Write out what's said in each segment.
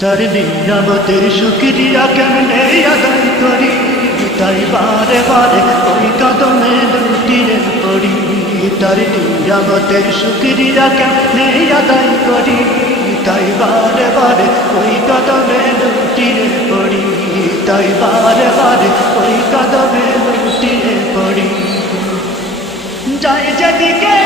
তার নিরামতের শুক্রিয়া কেমনে আদায় করি? তাই বারে বারে ওই কদমে লুটিরে পড়ি। তার নিরামতের শুক্রিয়া কেমনে আদায় করি? তাই বারে বারে ওই কদমে লুটিরে পড়ি। তাই বারে বারে ওই কদমে লুটিরে পড়ি। যায় যেদিকে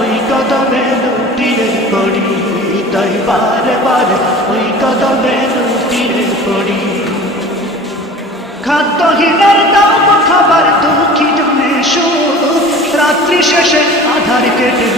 ওই কদমে লুটিয়ে পড়ি, তাই বারে বারে ওই কদমে লুটিয়ে পড়ি। খাদ্যহীনের দাম খাবার দুঃখী জনে রাত্রি শেষে আধার কেটে